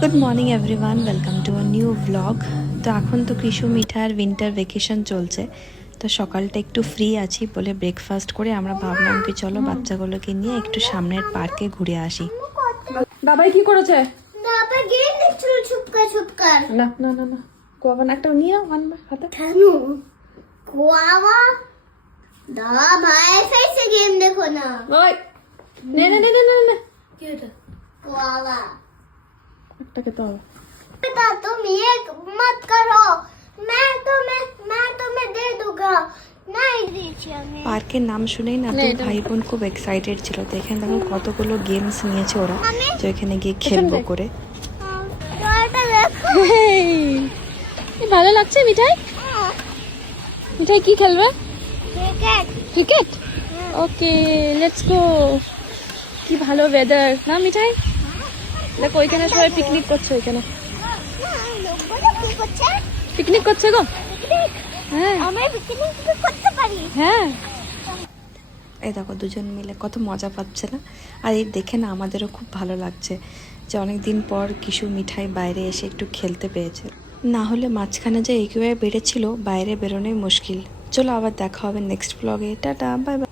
Good morning everyone, welcome to a new blog. তো এখন তো কৃষু মিঠার উইন্টার ভেকেশন চলছে, তো সকালটা একটু ফ্রি আছি বলে ব্রেকফাস্ট করে আমরা ভাবলাম কি চলো বাচ্চাগুলোকে নিয়ে একটু সামনের পার্কে ঘুরে আসি। বাবাই কি করেছে? বাবা গেম দেখছিল ছুপকা ছুপকা। না না না না, গোয়াবান একটা নিয়ে আনবা হাতে। কেন গোয়াবা দাদা ভাই ফেসে গেম দেখো না। ওই নে নে নে নে নে নে, কি এটা গোয়াবা একটা খেতে হবে। बेटा तुम ये मत करो, मैं तुम्हें दे दूंगा। नहीं दीजिए हमें। পার্কের নাম শুনেই না তো ভাই বোন খুব এক্সাইটেড ছিল। তো এখানে দেখো কতগুলো গেমস নিয়েছে ওরা, তো এখানে গিয়ে খেলবো করে। तो এটা দেখো। এই ভালো লাগছে মিঠাই? মিঠাই কি খেলবে? Cricket. Cricket? Okay let's go. কি ভালো ওয়েদার না মিঠাই? দেখো ওইখানে সবাই পিকনিক করছে, ওইখানে লোকগুলো কি করছে? পিকনিক করছে গো। পিকনিক। হ্যাঁ আমরা পিকনিক করতে পারি। হ্যাঁ। এই দেখো দুজন মিলে কত মজা পাচ্ছে না। আর এই দেখে না আমাদেরও খুব ভালো লাগছে যে অনেক দিন পর কিছু মিঠাই বাইরে এসে একটু খেলতে পেয়েছে। না হলে মাঝখানে যে একেবারে বেড়েছিল, বাইরে বেরোনোই মুশকিল। চলো আবার দেখা হবে নেক্সট ব্লগে। Tata, bye bye.